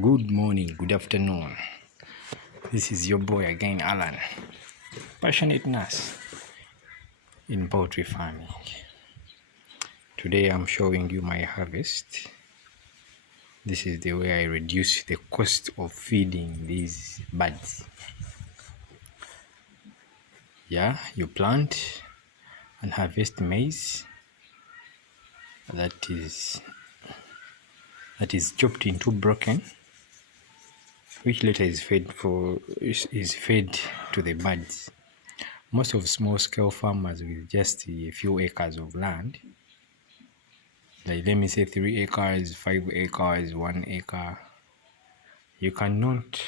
Good morning, good afternoon. This is your boy again, Alan, passionate nurse in poultry farming. Today I'm showing you my harvest. This is the way I reduce the cost of feeding these birds. Yeah, you plant and harvest maize that is chopped into broken, which later is fed to the birds. Most of small-scale farmers with just a few acres of land, like let me say 3 acres, 5 acres, 1 acre, you cannot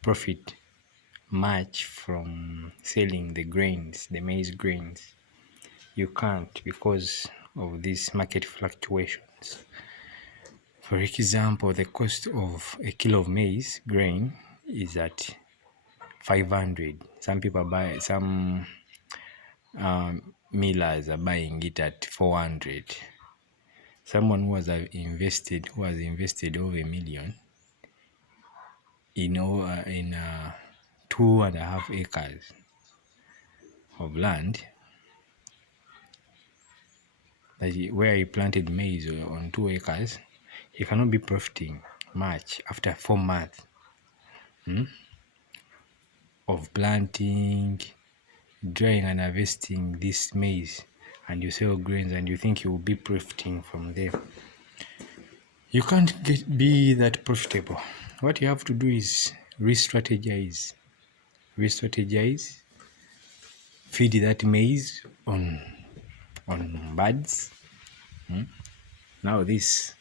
profit much from selling the grains, the maize grains. You can't because of these market fluctuations. For example, the cost of a kilo of maize grain is at 500. Some people buy, some millers are buying it at 400. Someone who has invested over $1 million in 2.5 acres of land, where he planted maize on 2 acres, he cannot be profiting much after 4 months of planting, drying and harvesting this maize, and you sell grains and you think you will be profiting from them. You can't be that profitable. What you have to do is re-strategize, feed that maize on birds. Now this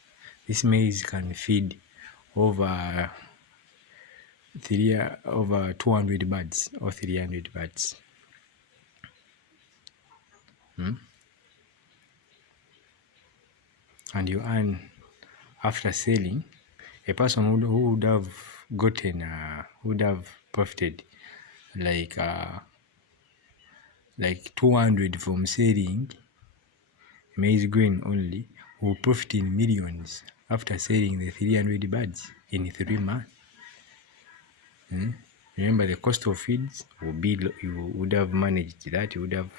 maize can feed over 200 birds or 300 birds. And you earn after selling. A person who would have profited like 200 from selling maize grain only will profit in millions after selling the 300 birds in 3 months. Remember, the cost of feeds will be, you would have managed that, you would have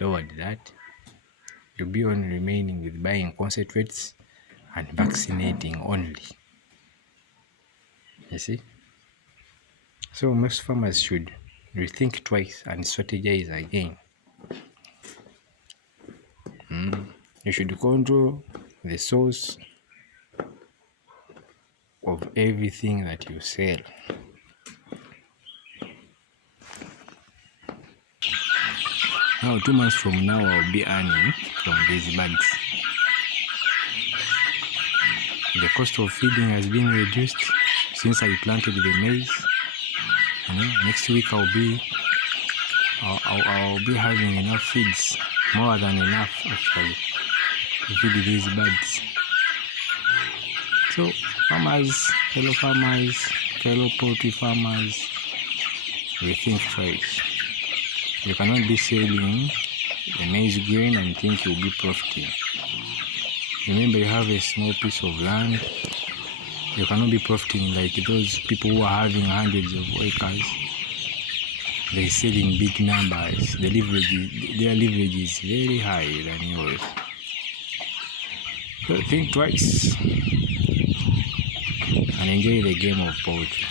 lowered that. You'll be only remaining with buying concentrates and vaccinating only. You see? So most farmers should rethink twice and strategize again. You should control the source of everything that you sell. Now 2 months from now, I'll be earning from these birds. The cost of feeding has been reduced since I planted the maize. Next week I'll be having enough feeds, more than enough actually, to feed these birds. So fellow poultry farmers, rethink twice. You cannot be selling the maize grain and think you'll be profiting. Remember, you have a small piece of land. You cannot be profiting like those people who are having hundreds of acres. They sell in big numbers. Their leverage is very high than yours. So think twice and enjoy the game of poultry.